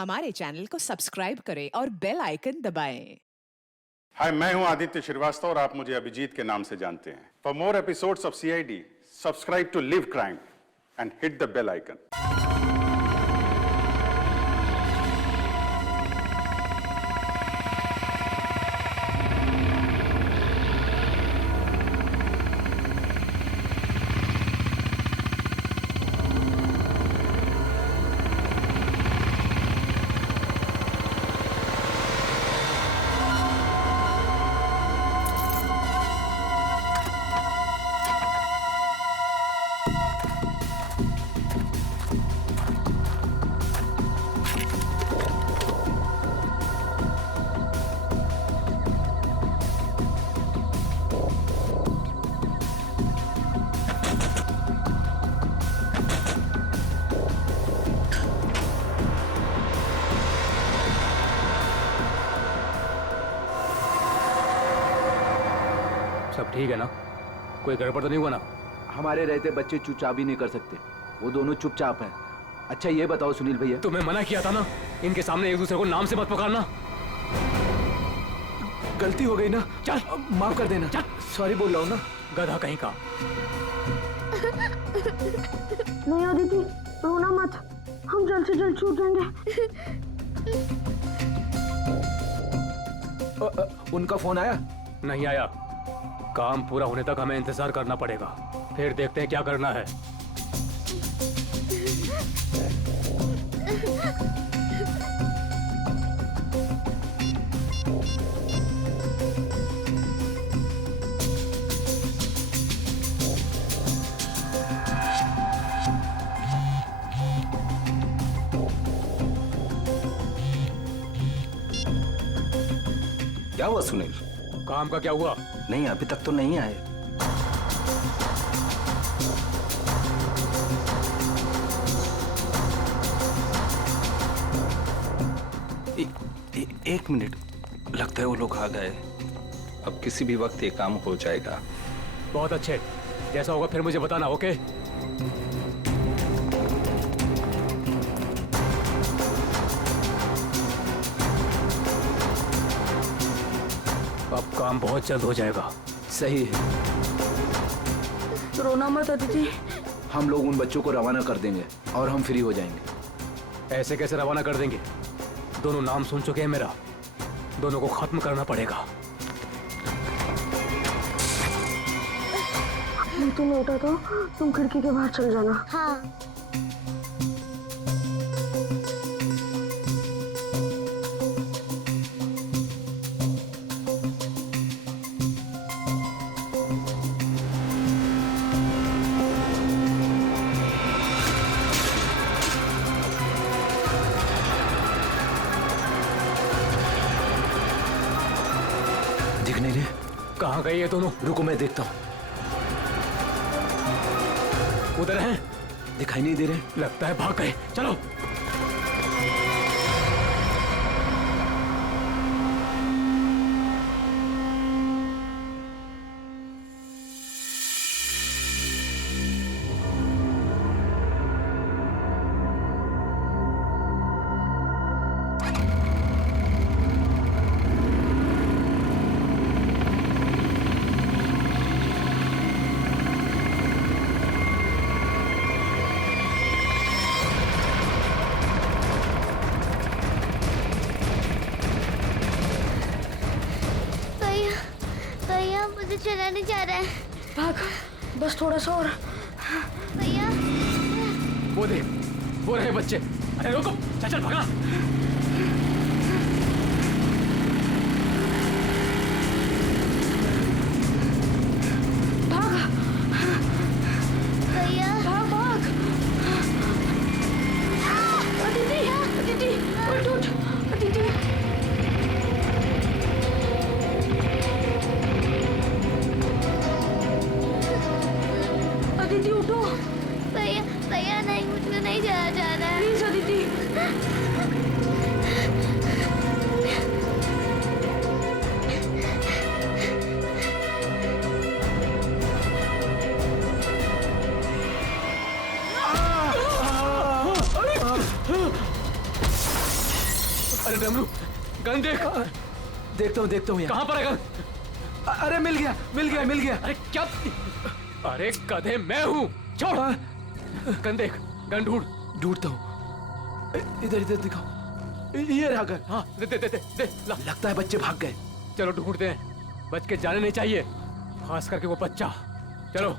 हमारे चैनल को सब्सक्राइब करें और बेल आइकन दबाएं। हाय, मैं हूं आदित्य श्रीवास्तव और आप मुझे अभिजीत के नाम से जानते हैं। For more episodes of CID, subscribe to Liv Crime and hit the bell icon. सब ठीक है ना? कोई गड़बड़ तो नहीं हुआ ना? हमारे रहते बच्चे चुपचाप भी नहीं कर सकते। वो दोनों चुपचाप हैं। अच्छा ये बताओ सुनील भैया, तुम्हें मना किया था ना, इनके सामने एक दूसरे को नाम से मत पुकारना। गलती हो गई ना, चल माफ कर देना। चल। सॉरी बोल रहा हूँ ना। गधा कहीं का। नहीं अदिति, रोना मत, हम जल्द से जल्द छूट जाएंगे। उनका फोन आया? नहीं आया। काम पूरा होने तक हमें इंतजार करना पड़ेगा, फिर देखते हैं क्या करना है। क्या हुआ सुनील? काम का क्या हुआ? नहीं, अभी तक तो नहीं आए। एक मिनट, लगता है वो लोग आ गए। अब किसी भी वक्त ये काम हो जाएगा। बहुत अच्छे, जैसा होगा फिर मुझे बताना। ओके? अब काम बहुत जल्द हो जाएगा। सही है। रोना मत अदिति। हम लोग उन बच्चों को रवाना कर देंगे और हम फ्री हो जाएंगे। ऐसे कैसे रवाना कर देंगे? दोनों नाम सुन चुके हैं मेरा, दोनों को खत्म करना पड़ेगा। तुम उठा तो तुम खिड़की के बाहर चल जाना। हाँ। दिख नहीं रहे? कहाँ गए ये दोनों? रुको मैं देखता हूँ। उधर हैं? दिखाई नहीं दे रहे? लगता है भाग गए। चलो। मुझे चला नहीं जा रहा है। भाग, बस थोड़ा सा और। भैया वो देख, वो रहे बच्चे। अरे रुको, चल चल भागा। भाग भैया, भाग भाग। अदिति, अदिति, उठ उठ, अदिति। अदिति उठो। भैया भैया नहीं, मुझको नहीं जाया जा रहा है। प्लीज अदिति। अरे डमरू, गन देख। देखता हूँ कहाँ पर है गन? अरे मिल गया। अरे क्या? अरे गधे, मैं हूँ। छोड़। गन देख, गन ढूंढता हूँ। इधर दिखाओ। ये रहा गन। हाँ, दे ला। लगता है बच्चे भाग गए। चलो ढूंढते हैं, बच के जाने नहीं चाहिए, खास करके वो बच्चा। चलो।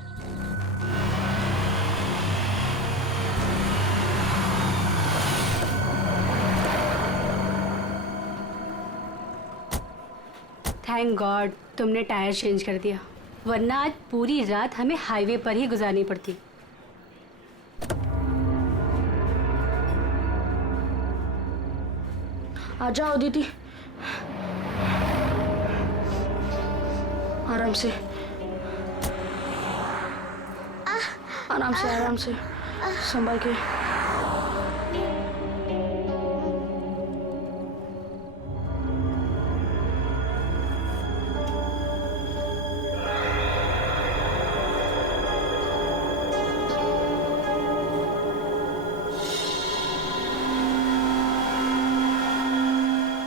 थैंक गॉड तुमने टायर चेंज कर दिया, वरना आज पूरी रात हमें हाईवे पर ही गुजारनी पड़ती। आ जाओ दीदी, आराम से आराम से संभाल के।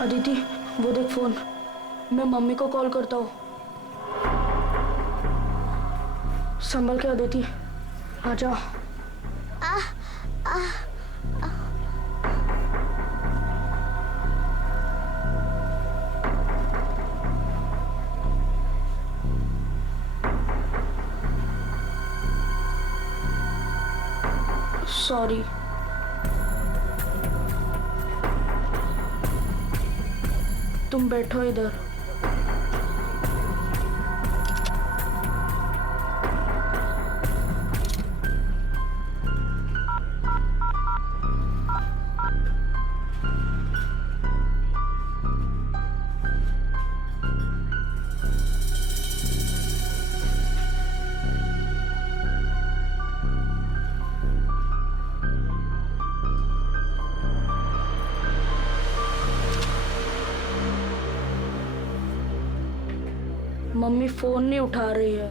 अदिति, वो देख फोन, मैं मम्मी को कॉल करता हूँ। संभल के अदिति, आ जाओ। सॉरी। तुम बैठो इधर। मम्मी फोन नहीं उठा रही है।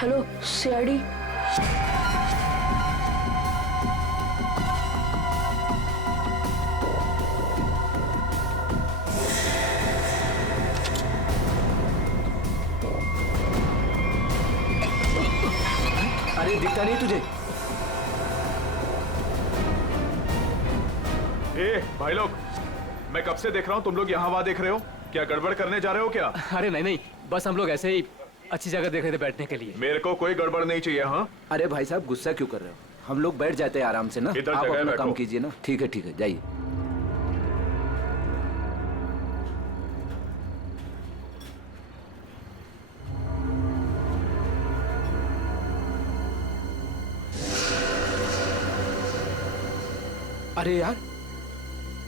Hello CID. अरे दिखता नहीं तुझे? भाई लोग, मैं कब से देख रहा हूँ तुम लोग यहाँ वहाँ देख रहे हो। क्या गड़बड़ करने जा रहे हो क्या? अरे नहीं, बस हम लोग ऐसे ही अच्छी जगह देख रहे थे बैठने के लिए। मेरे को कोई गड़बड़ नहीं चाहिए। हाँ, अरे भाई साहब गुस्सा क्यों कर रहे हो? हम लोग बैठ जाते हैं आराम से ना। इधर आप जगह अपना बैठो। काम कीजिए ना। ठीक है जाइए। अरे यार,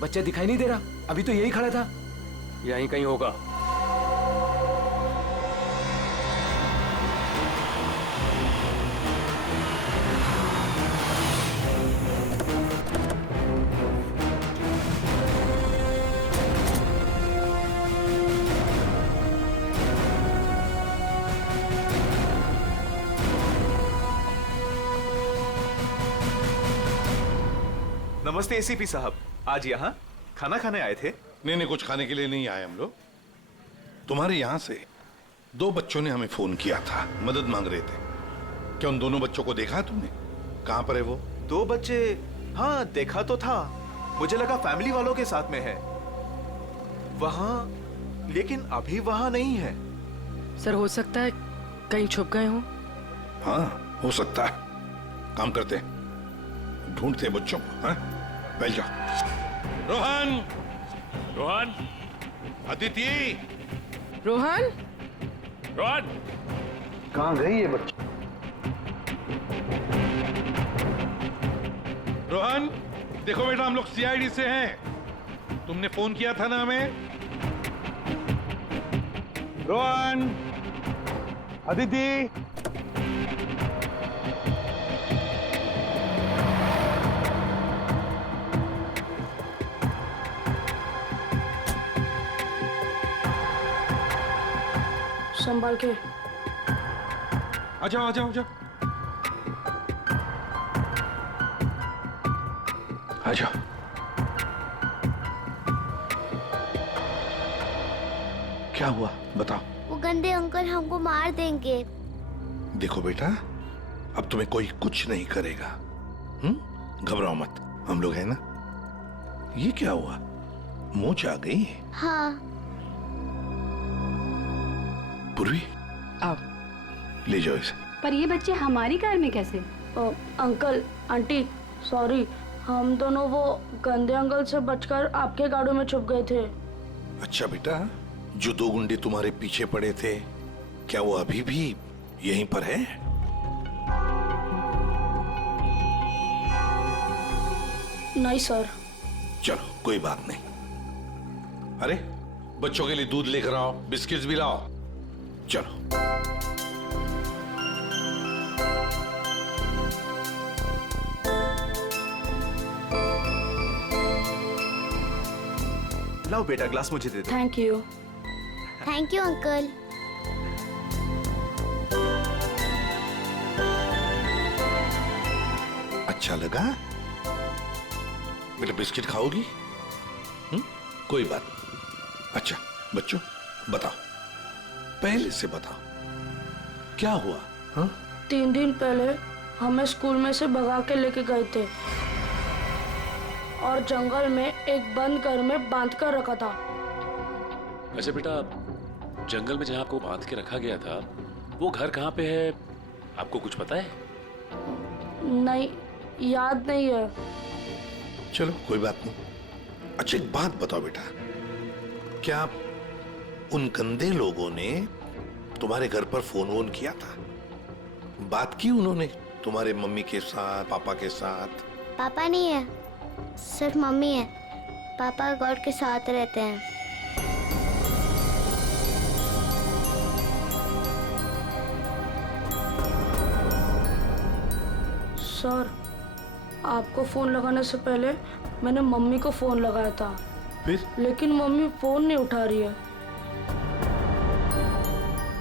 बच्चा दिखाई नहीं दे रहा। अभी तो यही खड़ा था। यहीं कहीं होगा। नमस्ते एसीपी साहब, आज यहाँ खाना खाने आए थे? नहीं, कुछ खाने के लिए नहीं आए हम लोग। तुम्हारे यहाँ से 2 बच्चों ने हमें फोन किया था, मदद मांग रहे थे। क्या उन दोनों बच्चों को देखा तुमने? कहाँ पर है वो? 2 बच्चे? हाँ, देखा तो था। मुझे लगा फैमिली वालों के साथ में है वहाँ, लेकिन अभी वहाँ नहीं है। सर, हो सकता है कहीं छुप गए हों। हाँ, हो सकता है। काम करते हैं, ढूंढते हैं बच्चों को। हाँ, बैठ जाओ। रोहन, अदिति, रोहन, कहाँ गई ये बच्ची? रोहन, देखो बेटा, हम लोग सीआईडी से हैं। तुमने फोन किया था ना हमें। रोहन, अदिति, संभाल के। आ जाओ आ जाओ आ जाओ आ जाओ। क्या हुआ बताओ। वो गंदे अंकल हमको मार देंगे। देखो बेटा, अब तुम्हें कोई कुछ नहीं करेगा। घबराओ मत, हम लोग हैं ना। ये क्या हुआ, मोच आ गई? हाँ। पूर्वी आओ। ले जाओ इसे। पर ये बच्चे हमारी कार में कैसे? अंकल आंटी सॉरी, हम दोनों वो गंदे अंकल से बचकर आपके गाड़ी में छुप गए थे। अच्छा बेटा, जो 2 गुंडे तुम्हारे पीछे पड़े थे, क्या वो अभी भी यहीं पर है? नहीं सर। चलो कोई बात नहीं। अरे बच्चों के लिए दूध लेकर आओ, बिस्किट्स भी लाओ। चलो। लाओ बेटा, ग्लास मुझे दे दो। Thank you. Thank you uncle. अच्छा लगा? बेटा बिस्किट खाओगी? कोई बात नहीं। अच्छा बच्चों बताओ, पहले से बताओ क्या हुआ? 3 दिन पहले हमें स्कूल में से भगा के लेके गए थे और जंगल में एक बंद घर में बांध कर रखा था। वैसे बेटा, जंगल में जहाँ आपको बांध के रखा गया था, वो घर कहाँ पे है, आपको कुछ पता है? नहीं, याद नहीं है। चलो कोई बात नहीं। अच्छा एक बात बताओ बेटा, क्या उन गंदे लोगों ने तुम्हारे घर पर फोन वोन किया था? बात की उन्होंने तुम्हारे मम्मी के साथ, पापा के साथ? पापा नहीं है, सिर्फ मम्मी है। पापा गॉड के साथ रहते हैं। सर, आपको फोन लगाने से पहले मैंने मम्मी को फोन लगाया था, फिर? लेकिन मम्मी फोन नहीं उठा रही है।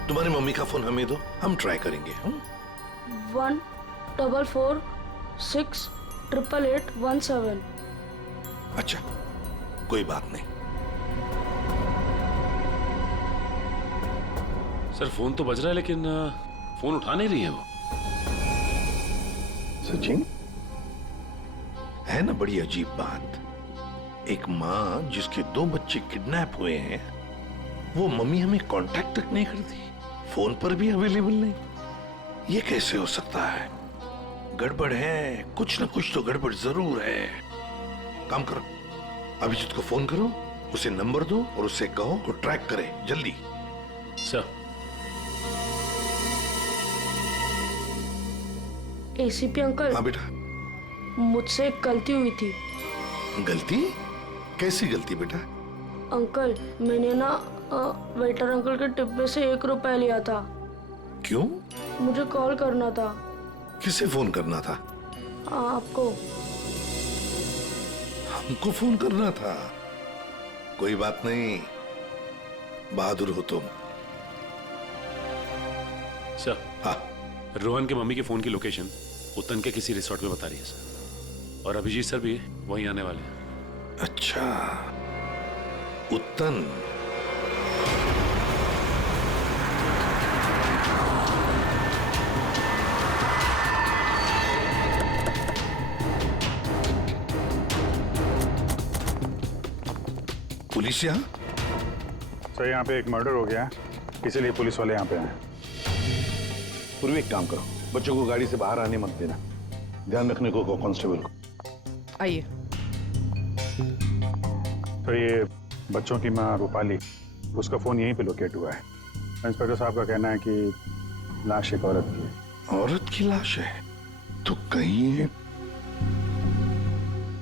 तुम्हारी मम्मी का फोन हमें दो, हम ट्राई करेंगे। 144688817। अच्छा कोई बात नहीं। सर फोन तो बज रहा है, लेकिन फोन उठा नहीं रही है वो। सचिन, है ना बड़ी अजीब बात। एक माँ जिसके 2 बच्चे किडनैप हुए हैं, वो मम्मी हमें कांटेक्ट तक नहीं करती, फोन पर भी अवेलेबल नहीं। ये कैसे हो सकता है? गड़बड़ है, कुछ ना कुछ तो गड़बड़ जरूर है। काम करो, अभिजीत को फोन करो, उसे नंबर दो और उससे कहो वो ट्रैक करे जल्दी। सर। ACP uncle. हाँ बेटा। मुझसे एक गलती हुई थी। गलती? कैसी गलती बेटा? अंकल, मैंने ना वेटर अंकल के डिब्बे से 1 रुपया लिया था। क्यों? मुझे कॉल करना था। किसे फोन करना था? आपको। हमको फोन करना था? कोई बात नहीं, बहादुर हो तुम। सर। हाँ। रोहन के मम्मी के फोन की लोकेशन उत्तन के किसी रिसोर्ट में बता रही है सर, और अभिजीत सर भी वहीं आने वाले हैं। अच्छा, उत्तन। पुलिस यहाँ? सर यहाँ पे एक मर्डर हो गया है, इसीलिए पुलिस वाले यहाँ पे आए। पूर्वी एक काम करो, बच्चों को गाड़ी से बाहर आने मत देना, ध्यान रखने को कांस्टेबल को। आइए। तो ये बच्चों की माँ रूपाली, उसका फोन यहीं पे लोकेट हुआ है। इंस्पेक्टर साहब का कहना है कि लाश एक औरत की है। औरत की लाश है? तो कहीं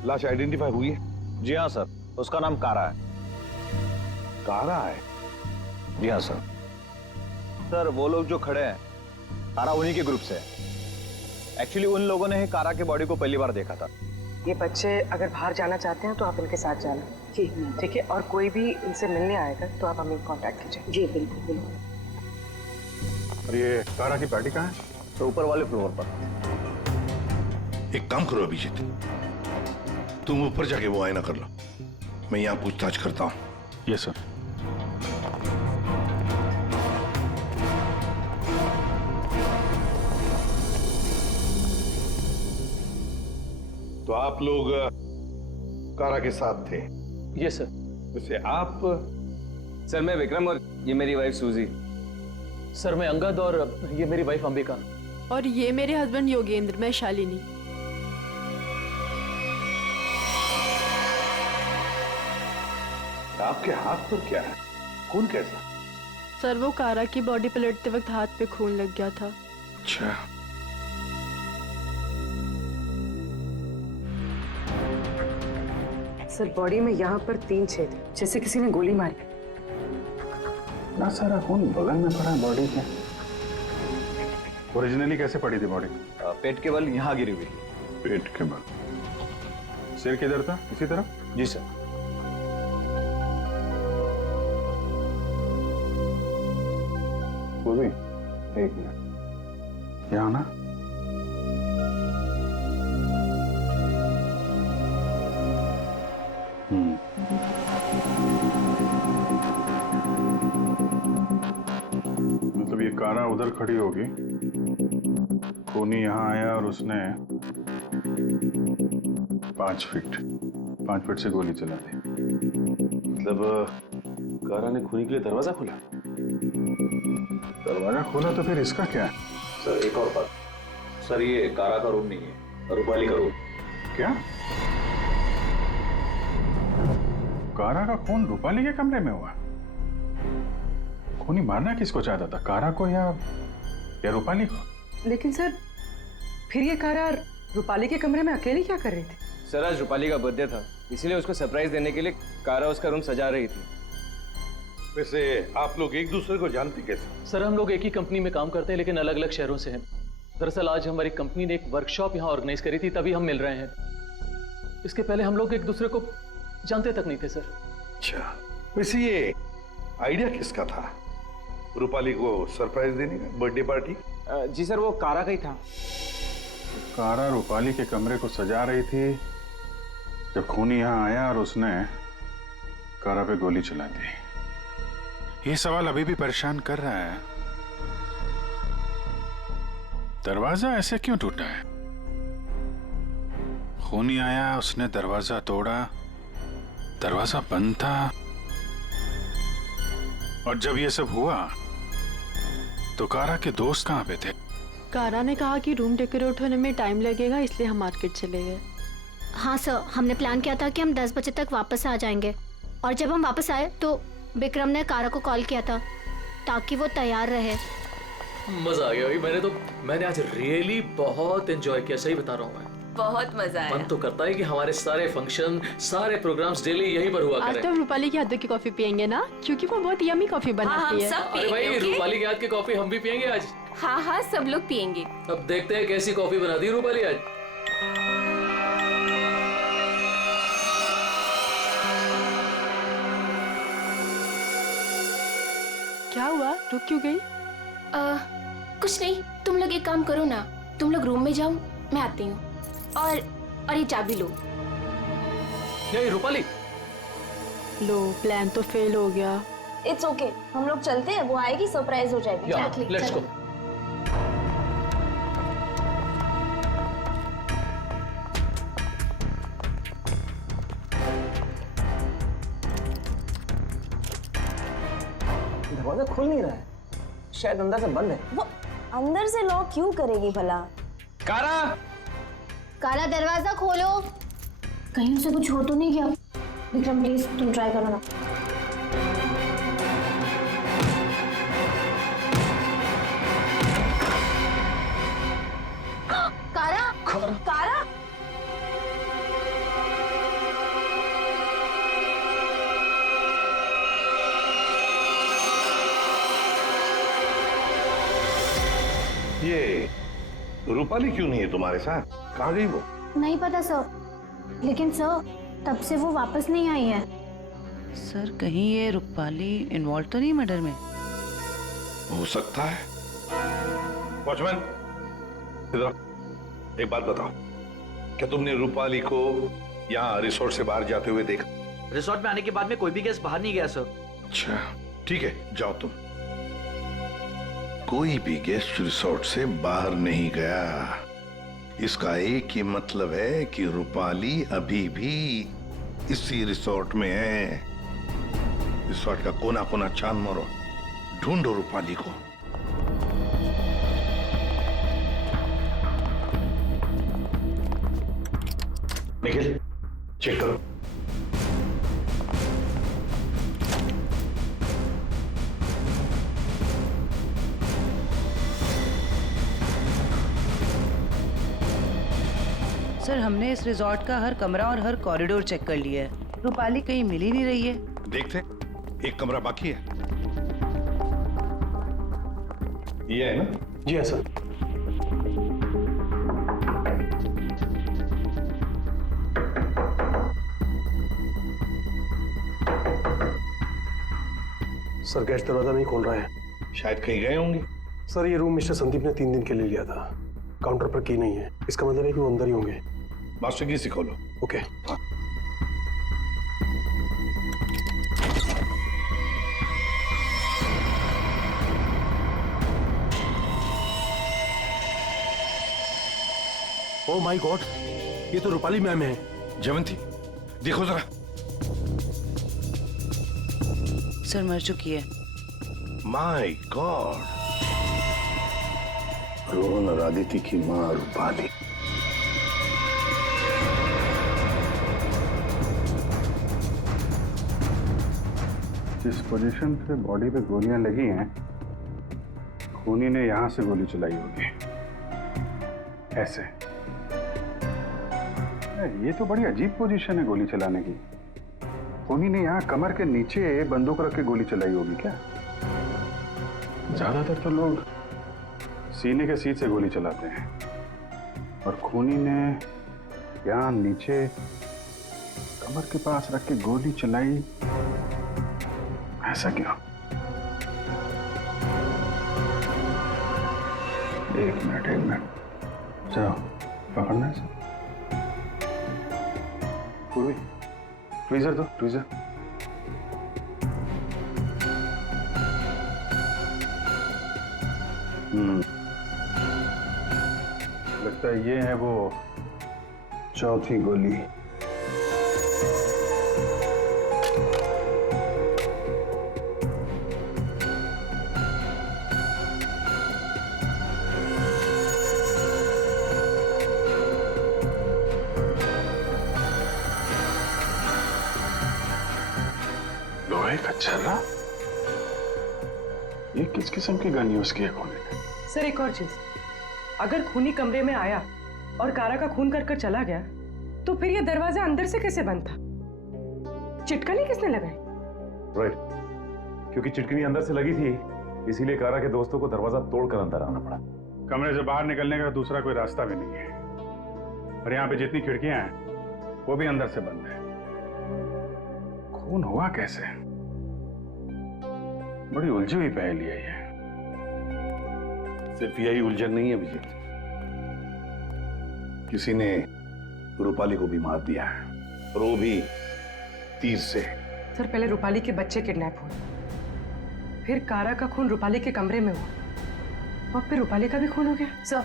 लाश आइडेंटिफाई हुई है? जी हाँ सर, उसका नाम कारा है। कारा है? जी हाँ सर। सर वो लोग जो खड़े हैं, कारा उन्हीं के ग्रुप से है। एक्चुअली उन लोगों ने ही कारा के बॉडी को पहली बार देखा था। ये बच्चे अगर बाहर जाना चाहते हैं तो आप इनके साथ जाना। जी ठीक है, और कोई भी इनसे मिलने आएगा तो आप हमें कांटेक्ट कीजिए। जी बिल्कुल बिल्कुल। और ये कारा की पार्टी कहाँ है? तो ऊपर वाले फ्लोर पर। एक काम करो अभिजीत, तुम ऊपर जाके वो आईना कर लो, मैं यहाँ पूछताछ करता हूँ। Yes sir. तो आप लोग कारा के साथ थे? Yes sir. वैसे आप? सर मैं विक्रम और ये मेरी वाइफ सूजी। सर मैं अंगद और ये मेरी वाइफ अंबिका। और ये मेरे हस्बैंड योगेंद्र, मैं शालिनी। आपके हाथ पर क्या है? खून कैसा? सर वो कारा की बॉडी पलटते वक्त हाथ पे खून लग गया था। अच्छा, सर बॉडी में यहाँ पर 3 छेद हैं, जैसे किसी ने गोली मारी। ना सारा खून बगल में पड़ा है बॉडी के। ओरिजिनली कैसे पड़ी थी बॉडी? पेट के बल यहाँ गिरी हुई। पेट के बल। सिर किधर था? इसी तरफ? जी सर। वो भी? एक मिनट, यहाँ ना? मतलब ये कारा उधर खड़ी होगी, खूनी यहाँ आया और उसने 5 फीट से गोली चला दी। मतलब कारा ने खूनी के लिए दरवाजा खोला? दरवाजा खोला तो फिर इसका क्या है? सर एक और बात, सर ये कारा का रूम नहीं है, रूपाली का रूम। क्या? कारा का खून रूपाली के कमरे में हुआ? खूनी मारना किसको चाहता था, कारा को या रूपाली को? लेकिन सर फिर ये कारा रूपाली के कमरे में अकेली क्या कर रही थी? सर आज रूपाली का बर्थडे था, इसीलिए उसको सरप्राइज देने के लिए कारा उसका रूम सजा रही थी। वैसे आप लोग एक दूसरे को जानते कैसे? सर हम लोग एक ही कंपनी में काम करते हैं लेकिन अलग अलग शहरों से हैं। दरअसल आज हमारी कंपनी ने एक वर्कशॉप यहाँ ऑर्गेनाइज करी थी, तभी हम मिल रहे हैं। इसके पहले हम लोग एक दूसरे को जानते तक नहीं थे सर। अच्छा, वैसे ये आइडिया किसका था, रूपाली को सरप्राइज देने का, बर्थडे पार्टी? जी सर वो कारा का ही था। कारा रूपाली के कमरे को सजा रही थी जब खूनी यहाँ आया और उसने कारा पे गोली चला दी। ये सवाल अभी भी परेशान कर रहा है, दरवाजा ऐसे क्यों टूटा है? खूनी आया, उसने दरवाजा तोड़ा, दरवाजा बंद था, और जब ये सब हुआ तो कारा के दोस्त कहाँ पे थे? कारा ने कहा कि रूम डेकोरेट होने में टाइम लगेगा, इसलिए हम मार्केट चले गए। हाँ सर, हमने प्लान किया था कि हम 10 बजे तक वापस आ जाएंगे, और जब हम वापस आए तो विक्रम ने कारा को कॉल किया था ताकि वो तैयार रहे। मजा आ गया भाई, मैंने आज रियली बहुत एंजॉय किया, सही बता रहा हूँ मैं। बहुत मजा आया। मन तो करता है कि हमारे सारे फंक्शन, सारे प्रोग्राम्स डेली यहीं पर हुआ आज करें। तो रूपाली के हाथ की कॉफी पियेंगे ना, क्योंकि वो बहुत यम्मी कॉफी बनाती है। अरे भाई रूपाली के हाथ की कॉफी हम भी पियेंगे आज। हाँ हाँ सब लोग पियेंगे। अब देखते हैं कैसी कॉफी बना दी रूपाली आज। क्या हुआ, रुक क्यों गई? कुछ नहीं, तुम लोग एक काम करो ना, तुम लोग रूम में जाओ, मैं आती हूँ। और ये चाबी लो। ये रूपाली, लो प्लान तो फेल हो गया। इट्स ओके, हम लोग चलते हैं, वो आएगी सरप्राइज हो जाएगी। Let's go. दरवाजा खुल नहीं रहा है, शायद अंदर से बंद है। वो अंदर से लॉक क्यों करेगी भला? कारा दरवाजा खोलो। कहीं उसे कुछ हो तो नहीं गया? विक्रम प्लीज तुम ट्राई करो ना। कारा, कारा, ये रूपाली क्यों नहीं है तुम्हारे साथ? कहाँ गई वो? नहीं पता सर, लेकिन सर तब से वो वापस नहीं आई है। सर कहीं ये रूपाली इन्वॉल्व तो नहीं मर्डर में? हो सकता है, वॉचमैन, इधर एक बात बताओ, क्या तुमने रूपाली को यहाँ रिसोर्ट से बाहर जाते हुए देखा? रिसोर्ट में आने के बाद में कोई भी गेस्ट बाहर नहीं गया सर। अच्छा ठीक है, जाओ तुम। कोई भी गेस्ट रिसोर्ट से बाहर नहीं गया, इसका एक ही मतलब है कि रूपाली अभी भी इसी रिसोर्ट में है। रिसोर्ट का कोना कोना छान मारो, ढूंढो रूपाली को। निखिल, चेक करो। सर, हमने इस रिजॉर्ट का हर कमरा और हर कॉरिडोर चेक कर लिया है। रूपाली कहीं मिल ही नहीं रही है। देखते, एक कमरा बाकी है। ये है ना? जी हाँ सर। सर, गेस्ट दरवाजा नहीं खोल रहा है। शायद कहीं गए होंगे। सर, ये रूम मिस्टर संदीप ने 3 दिन के लिए लिया था। काउंटर पर की नहीं है, इसका मतलब है कि वो अंदर ही होंगे। मास्टर की से खोलो। ओके। ओह माय गॉड, ये तो रूपाली मैम है। जयवंती, देखो जरा। सर, मर चुकी है। माय गॉड, रोहन और आदित्य की मां रूपाली। जिस पोजीशन पे बॉडी पे गोलियां लगी हैं, खूनी ने यहां से गोली चलाई होगी। ऐसे। ये तो बड़ी अजीब पोजीशन है गोली चलाने की। खूनी ने यहाँ कमर के नीचे बंदूक रख के गोली चलाई होगी क्या? ज्यादातर तो लोग सीने के सीट से गोली चलाते हैं, और खूनी ने यहाँ नीचे कमर के पास रख के गोली चलाई। ऐसा क्यों? एक मिनट, जाओ पकड़ना है। पूर्वी, ट्वीजर दो, ट्वीजर। लगता है ये है वो चौथी गोली। लोहे का छर्रा? ये किस किस्म की गन यूज की है खूनी ने? सर, एक और चीज, अगर खूनी कमरे में आया और कारा का खून कर कर चला गया, तो फिर ये दरवाजा अंदर से कैसे बंद था? चिटकनी किसने लगाई? राइट, क्योंकि चिटकनी अंदर से लगी थी, इसीलिए कारा के दोस्तों को दरवाजा तोड़कर अंदर आना पड़ा। कमरे से बाहर निकलने का दूसरा कोई रास्ता भी नहीं है, और यहाँ पे जितनी खिड़कियां हैं वो भी अंदर से बंद है। खून हुआ कैसे? बड़ी उलझी हुई पहेली है ये। सिर्फ यही उलझन नहीं है विजय, किसी ने रूपाली को भी मार दिया है, और वो भी तीर से। सर, पहले रूपाली के बच्चे किडनैप हुए, फिर कारा का खून रूपाली के कमरे में हुआ, और फिर रूपाली का भी खून हो गया। सर,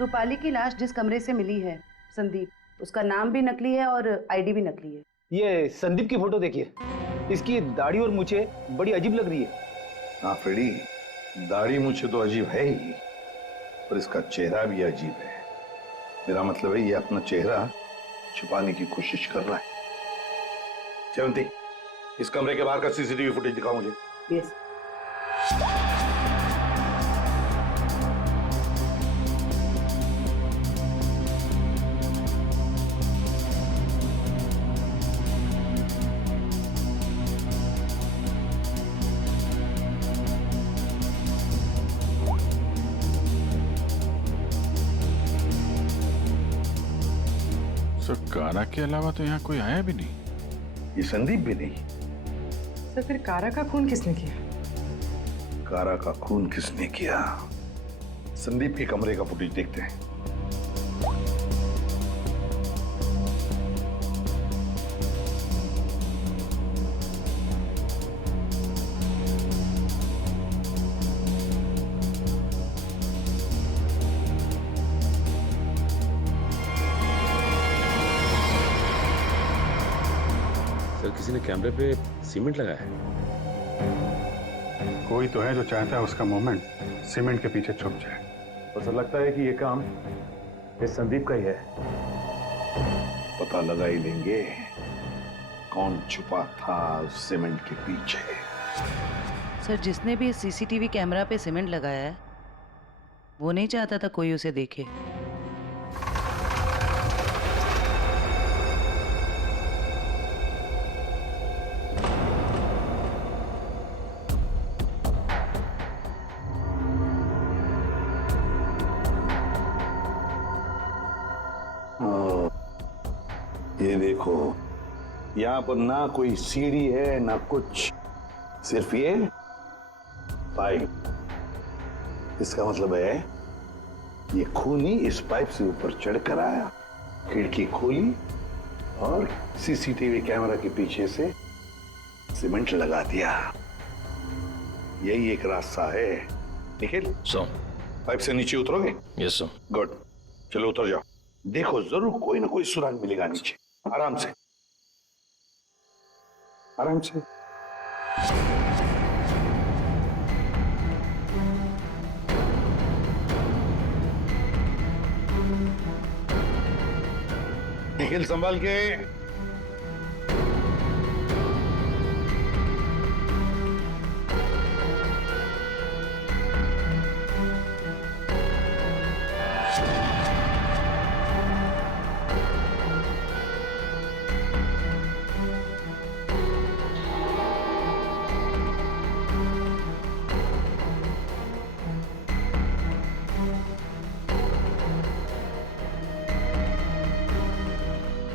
रूपाली की लाश जिस कमरे से मिली है, संदीप, उसका नाम भी नकली है और आईडी भी नकली है। ये संदीप की फोटो देखिए, इसकी दाढ़ी और मूछें बड़ी अजीब लग रही है। हाँ फ्रेडी, दाढ़ी मुझे तो अजीब है ही, पर इसका चेहरा भी अजीब है। मेरा मतलब है ये अपना चेहरा छुपाने की कोशिश कर रहा है। जयवंती, इस कमरे के बाहर का सीसीटीवी फुटेज दिखाओ मुझे। यस। कारा के अलावा तो यहाँ कोई आया भी नहीं। ये संदीप भी नहीं। सर, फिर कारा का खून किसने किया? कारा का खून किसने किया? संदीप के कमरे का फुटेज देखते हैं। सर किसी ने कैमरे पे सीमेंट लगाया है। कोई तो है जो चाहता है उसका मूवमेंट सीमेंट के पीछे छुप जाए। तो लगता है कि ये काम इस संदीप का ही है। पता लगा ही लेंगे कौन छुपा था उस सीमेंट के पीछे। सर, जिसने भी सीसीटीवी कैमरा पे सीमेंट लगाया है वो नहीं चाहता था कोई उसे देखे। ये देखो, यहाँ पर ना कोई सीढ़ी है ना कुछ, सिर्फ ये पाइप। इसका मतलब है ये खूनी इस पाइप से ऊपर चढ़कर आया, खिड़की खोली और सीसीटीवी कैमरा के पीछे से सीमेंट लगा दिया। यही एक रास्ता है। निखिल, पाइप से नीचे उतरोगे? Yes sir. गुड, चलो उतर जाओ। देखो जरूर कोई ना कोई सुराग मिलेगा नीचे। आराम से, आराम से। निखिल संभाल के।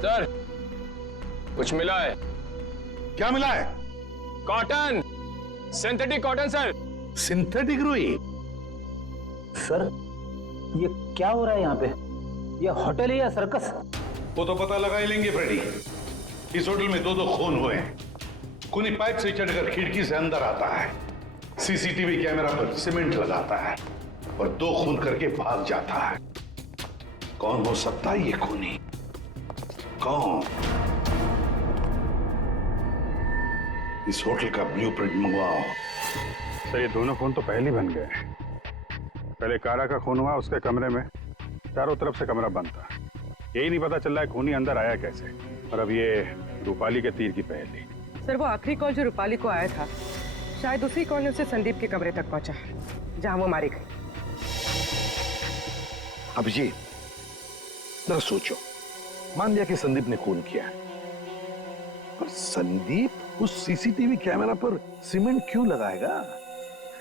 सर, कुछ मिला है। क्या मिला है? Cotton, synthetic cotton sir. Synthetic रुई? सर, ये क्या हो रहा है यहाँ पे? ये होटल है या सर्कस? वो तो पता लगा ही लेंगे फ्रेडी। इस होटल में दो खून हुए हैं। खूनी पाइप से चढ़कर खिड़की से अंदर आता है, सीसीटीवी कैमरा पर सीमेंट लगाता है और 2 खून करके भाग जाता है। कौन हो सकता है ये खूनी? कौन? इस होटल का ब्लूप्रिंट मंगवाओ। सर, ये दोनों खून तो पहले ही बन गए। पहले कारा का खून हुआ, उसके कमरे में चारों तरफ से कमरा बंद था। यही नहीं पता चल रहा है खूनी अंदर आया कैसे। और अब ये रूपाली के तीर की पहेली। सर, वो आखिरी कॉल जो रूपाली को आया था शायद उसी कॉर्नर से संदीप के कमरे तक पहुंचा जहां वो मारी गई। अभिजीत, जरा सोचो, मान लिया कि संदीप ने खून किया, पर संदीप उस सीसीटीवी कैमरा पर सीमेंट क्यों लगाएगा,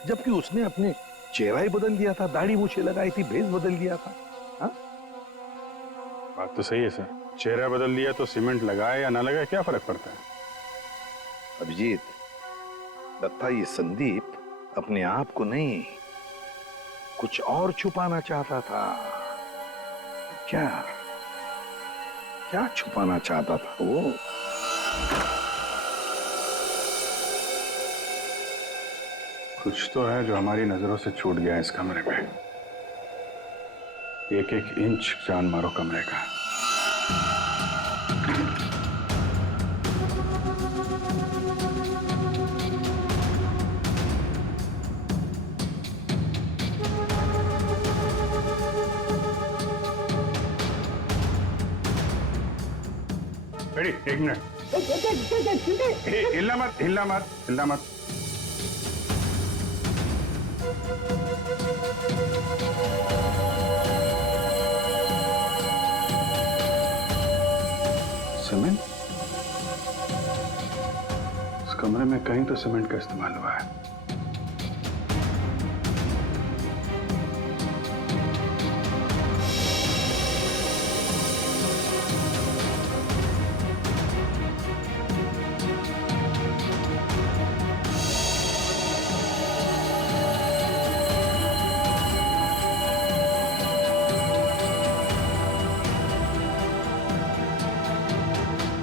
जबकि उसने अपने चेहरा ही बदल दिया था, दाढ़ी मूछें लगाई थी, भेष बदल दिया था। हा? बात तो सही है सर, चेहरा बदल लिया तो सीमेंट लगाए या ना लगाए क्या फर्क पड़ता है? अभिजीत, लगता है ये संदीप अपने आप को नहीं कुछ और छुपाना चाहता था। क्या क्या छुपाना चाहता था वो? कुछ तो है जो हमारी नजरों से छूट गया इस कमरे में। एक एक इंच जान मारो कमरे का। Ready, 1 minute. हिलना मत, हिलना मत, हिलना मत। सीमेंट? इस कमरे में कहीं तो सीमेंट का इस्तेमाल हुआ है।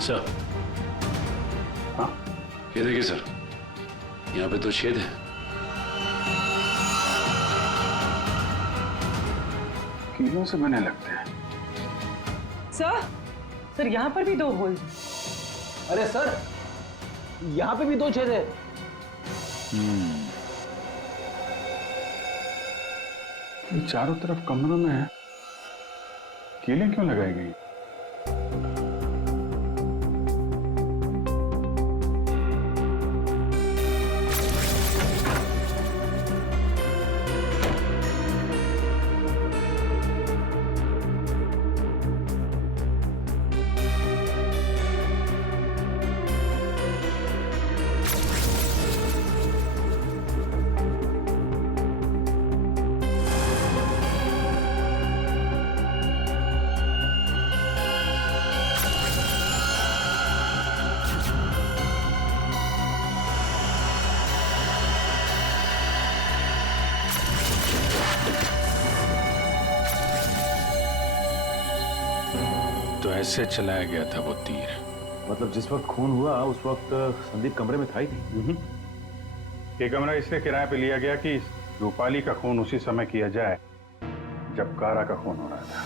सर। हाँ ये देखिए सर, यहाँ पे 2 छेद हैं। कीलों से बने लगते हैं। सर यहाँ पर भी 2 होल। अरे सर, यहाँ पे भी 2 छेद है। ये चारों तरफ कमरों में है, कीलें क्यों लगाई गई? तो ऐसे चलाया गया था वो तीर। मतलब जिस वक्त खून हुआ उस वक्त संदीप कमरे में था ही नहीं। ये कमरा इसलिए किराए पे लिया गया कि रूपाली का खून उसी समय किया जाए जब कारा का खून हो रहा था।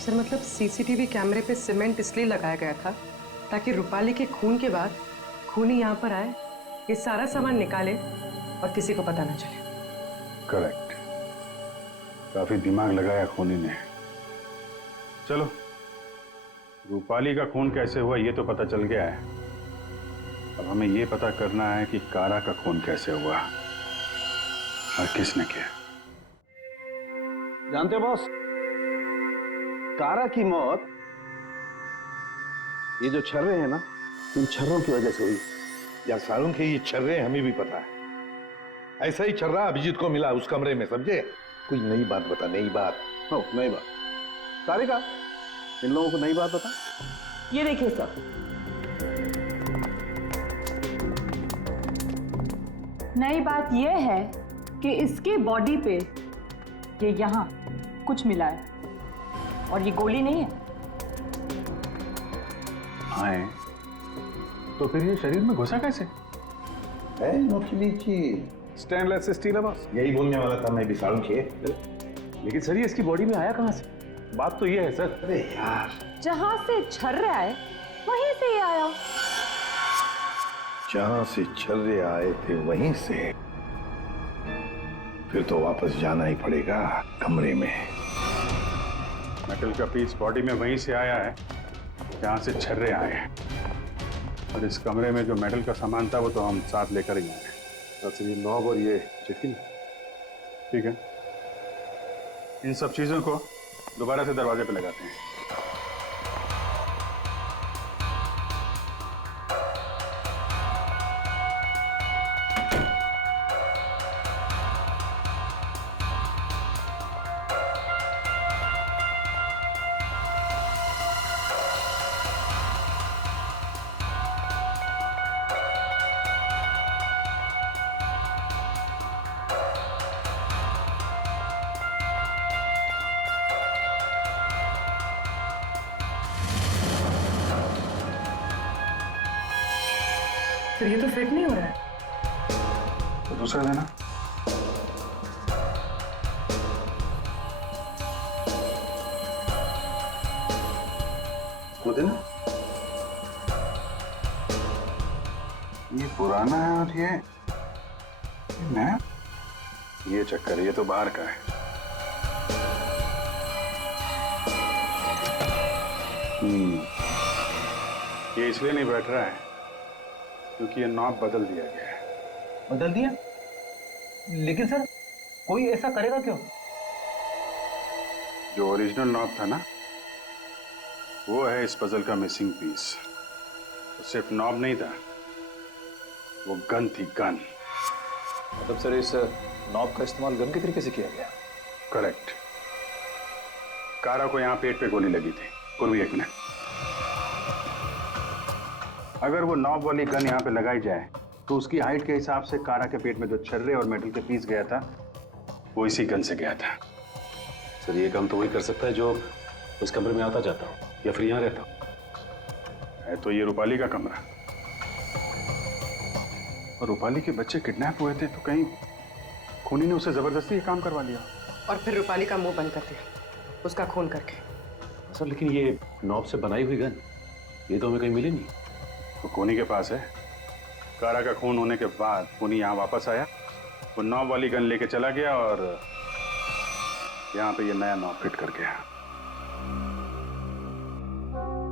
सर मतलब सीसीटीवी कैमरे पे सीमेंट इसलिए लगाया गया था ताकि रूपाली के खून के बाद खूनी यहाँ पर आए, ये सारा सामान निकाले और किसी को पता ना चले। करेक्ट, काफी दिमाग लगाया खूनी ने। चलो, रूपाली का खून कैसे हुआ ये तो पता चल गया है। अब हमें ये पता करना है कि कारा का खून कैसे हुआ और किसने किया। जानते हो बॉस, कारा की मौत ये जो छर्रे हैं ना, इन छर्रों की वजह से हुई। या सारुण के ये छर्रे हमें भी पता है। ऐसा ही छर्रा अभिजीत को मिला उस कमरे में, समझे? कोई नई बात बता, नई बात। हो, नई बात। सारिका, इन लोगों को नई बात बता। ये देखिए सर, नई बात यह है कि इसके बॉडी पे ये यहाँ कुछ मिला है और ये गोली नहीं है। आए तो फिर ये शरीर में घुसा कैसे? है नोकीली चीज, स्टेनलेस स्टील है बॉस। यही बोलने वाला था मैं भी सारुण के। लेकिन सर ये इसकी बॉडी में आया कहां से? बात तो ये है सर। अरे यार, जहां से छर्रे आए वहीं से ये आया। जहां से छर्रे आए थे वहीं से, फिर तो वापस जाना ही पड़ेगा कमरे में। मेटल का पीस बॉडी में वहीं से आया है जहां से छर्रे आए हैं, और इस कमरे में जो मेटल का सामान था वो तो हम साथ लेकर ही आए। बस ये नॉब और ये चिटकी। ठीक है, इन सब चीजों को दोबारा से दरवाजे पे लगाते हैं। तो ये तो फिट नहीं हो रहा है। तो दूसरा देना। वो देना। ये पुराना है और ये नया। ये चक्कर है, ये तो बाहर का है। ये इसलिए नहीं बैठ रहा है क्योंकि ये नॉब बदल दिया गया है। बदल दिया? लेकिन सर कोई ऐसा करेगा क्यों? जो ओरिजिनल नॉब था ना, वो है इस पजल का मिसिंग पीस। तो सिर्फ नॉब नहीं था, वो गन थी, गन। मतलब सर इस नॉब का इस्तेमाल गन के तरीके से किया गया? करेक्ट। कारा को यहाँ पेट पे गोली लगी थी। पूर्वी, एक मिनट। अगर वो नॉब वाली गन यहाँ पे लगाई जाए तो उसकी हाइट के हिसाब से कारा के पेट में जो छर्रे और मेटल के पीस गया था वो इसी गन से गया था। सर ये काम तो वही कर सकता है जो उस कमरे में आता जाता हो या फिर यहाँ रहता हो। है तो ये रूपाली का कमरा, और रूपाली के बच्चे किडनैप हुए थे तो कहीं खूनी ने उसे जबरदस्ती ये काम करवा लिया और फिर रूपाली का मुंह बंद कर दिया उसका खून करके। सर लेकिन ये नॉब से बनाई हुई गन ये तो हमें कहीं मिली नहीं। तो खूनी के पास है। कारा का खून होने के बाद खूनी यहाँ वापस आया, वो नॉब वाली गन लेके चला गया और यहाँ पे ये नया नॉब फिट कर गया।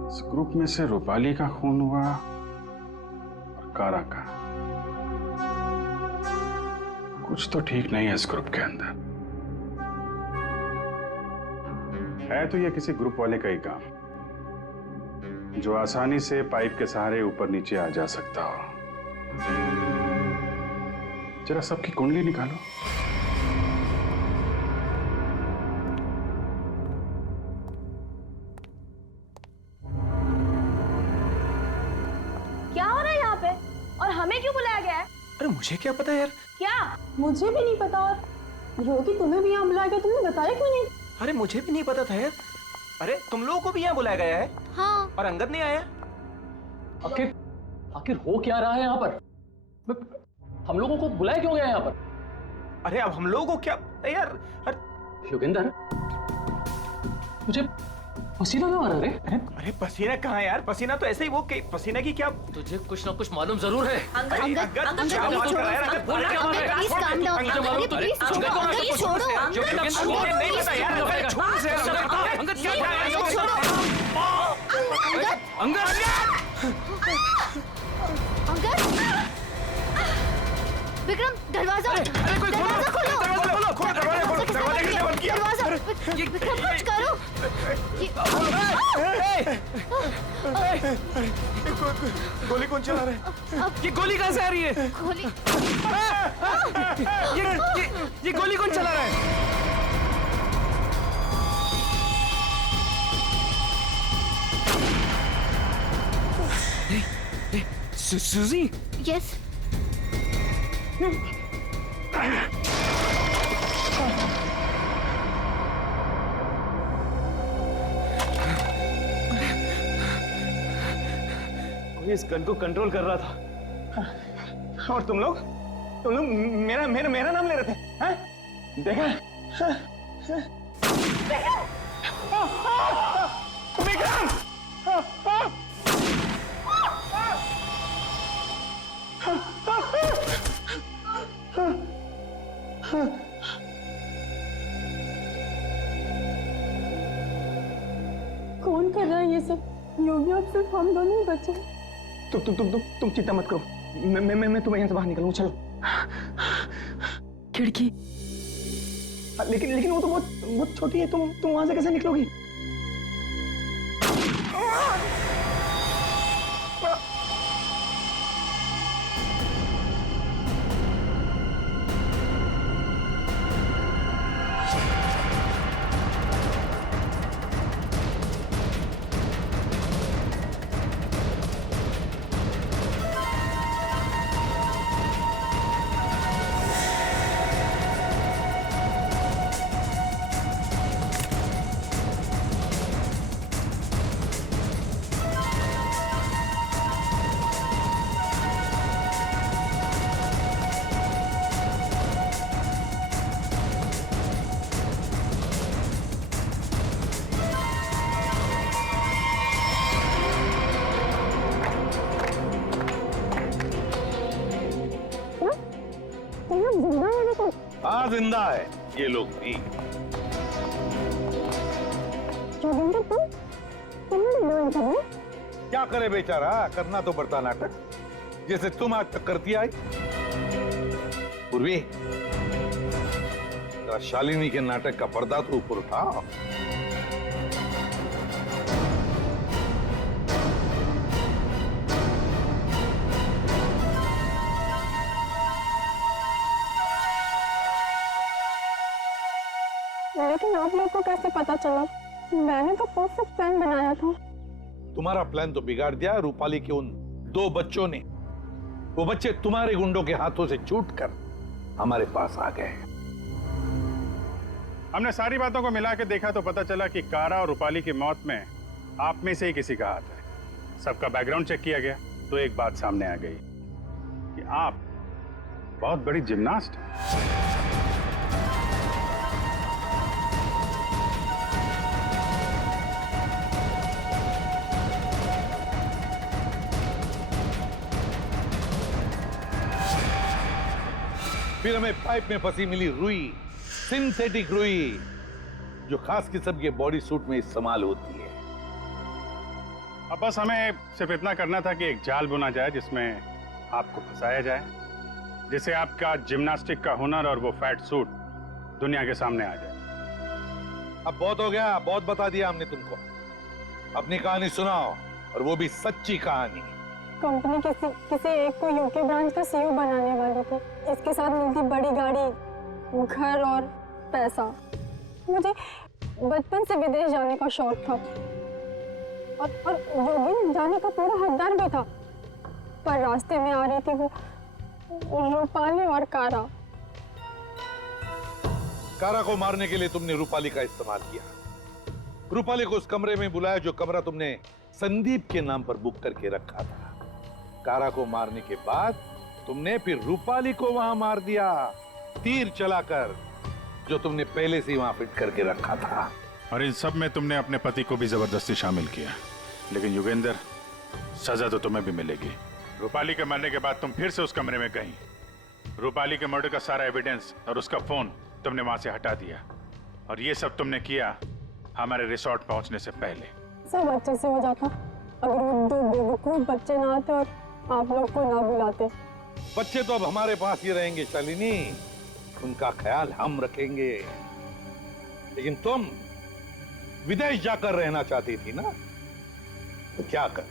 इस ग्रुप में से रूपाली का खून हुआ और कारा का। कुछ तो ठीक नहीं है इस ग्रुप के अंदर। है तो ये किसी ग्रुप वाले का ही काम, जो आसानी से पाइप के सहारे ऊपर नीचे आ जा सकता हो। जरा सबकी कुंडली निकालो। क्या हो रहा है यहाँ पे और हमें क्यों बुलाया गया है? अरे मुझे क्या पता यार। क्या? मुझे भी नहीं पता। और योगी तुम्हें भी यहाँ बुलाया गया, तुमने बताया क्यों नहीं? अरे मुझे भी नहीं पता था यार। अरे तुम लोगों को भी यहाँ बुलाया गया है? हाँ। और अंगद नहीं आया? आखिर हो क्या रहा है यहाँ पर? हम लोगों को बुलाया क्यों गया यहाँ पर? अरे अब हम लोगों को क्या यार? योगेंद्र मुझे पसीना क्यों आ रहा है? अरे पसीना कहाँ यार? पसीना तो ऐसे ही वो पसीना की क्या? तुझे कुछ ना कुछ मालूम जरूर है। विक्रम दरवाजा दरवाजा खोलो। दरवाजा विक्रम कुछ करो। गोली कौन चला रहा है? ये गोली कहाँ से आ रही है? गोली ये गोली कौन चला रहा है? सूजी? यस। कोई इस गन को कंट्रोल कर रहा था और तुम लोग मेरा नाम ले रहे थे? हैं? देखा? विक्रम! कौन कर रहा है ये सब? योगी अब सिर्फ हम दोनों ही बचे। तुम चिंता मत करो। मैं तुम्हें यहाँ से बाहर निकलूंगा। चलो। खिड़की। लेकिन वो तो बहुत छोटी है। तुम वहां से कैसे निकलोगी? हाँ जिंदा है ये लोग भी। क्या करे बेचारा, करना तो पड़ता नाटक, जैसे तुम आज तक करती आई। पूर्वी जरा शालिनी के नाटक का पर्दा तो ऊपर उठाओ। लेकिन आप लोग को कैसे पता चला? मैंने तो परफेक्ट प्लान बनाया था। तुम्हारा प्लान तो बिगाड़ दिया रूपाली के उन 2 बच्चों ने। वो बच्चे तुम्हारे गुंडों के हाथों से छूटकर हमारे पास आ गए। हमने सारी बातों को मिला के देखा तो पता चला कि कारा और रूपाली की मौत में आप में से ही किसी का हाथ है। सबका बैकग्राउंड चेक किया गया तो एक बात सामने आ गई कि आप बहुत बड़ी जिम्नास्ट हैं। फिर हमें पाइप में फंसी मिली रुई, सिंथेटिक रुई, जो खास किस्म के बॉडी सूट में इस्तेमाल होती है। अब बस हमें सिर्फ इतना करना था कि एक जाल बुना जाए जिसमें आपको फंसाया जाए, जिससे आपका जिम्नास्टिक का हुनर और वो फैट सूट दुनिया के सामने आ जाए। अब बहुत हो गया, बहुत बता दिया हमने तुमको। अपनी कहानी सुनाओ, और वो भी सच्ची कहानी। कंपनी किसी एक को यूके ब्रांच का सीईओ बनाने वाली थी। इसके साथ मिलती बड़ी गाड़ी, घर और पैसा। मुझे बचपन से विदेश जाने का शौक था और योगिन जाने का पूरा हकदार भी था, पर रास्ते में आ रही थी वो रूपाली और कारा। कारा को मारने के लिए तुमने रूपाली का इस्तेमाल किया। रूपाली को उस कमरे में बुलाया जो कमरा तुमने संदीप के नाम पर बुक करके रखा था। कारा को मारने के बाद तुमने फिर रूपाली को वहां मार दिया, तीर चलाकर, जो तुमने पहले से वहां फिट करके रखा था। और इन सब में तुमने अपने पति को भी जबरदस्ती शामिल किया। लेकिन योगेंद्र, सजा तो तुम्हें भी मिलेगी। रूपाली के मरने के बाद तुम फिर से उस कमरे में गई। रूपाली के मर्डर का सारा एविडेंस और उसका फोन तुमने वहां से हटा दिया, और ये सब तुमने किया हमारे रिसोर्ट पहुंचने से पहले। सब अच्छे से हो जाता अगर वो दो बेवकूफ बच्चे ना आते और आप लोग को ना बुलाते। बच्चे तो अब हमारे पास ही रहेंगे शालिनी, उनका ख्याल हम रखेंगे। लेकिन तुम विदेश जाकर रहना चाहती थी ना, तो क्या कर,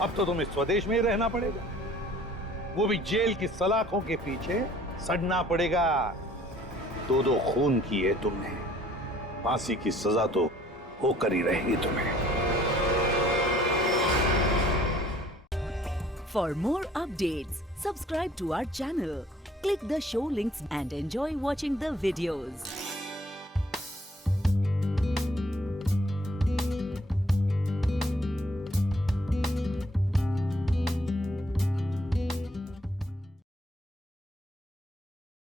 अब तो तुम्हें स्वदेश में ही रहना पड़ेगा, वो भी जेल की सलाखों के पीछे सड़ना पड़ेगा। दो खून किए तुमने, फांसी की सजा तो होकर ही रहेगी तुम्हें। For more updates, subscribe to our channel, click the show links and enjoy watching the videos.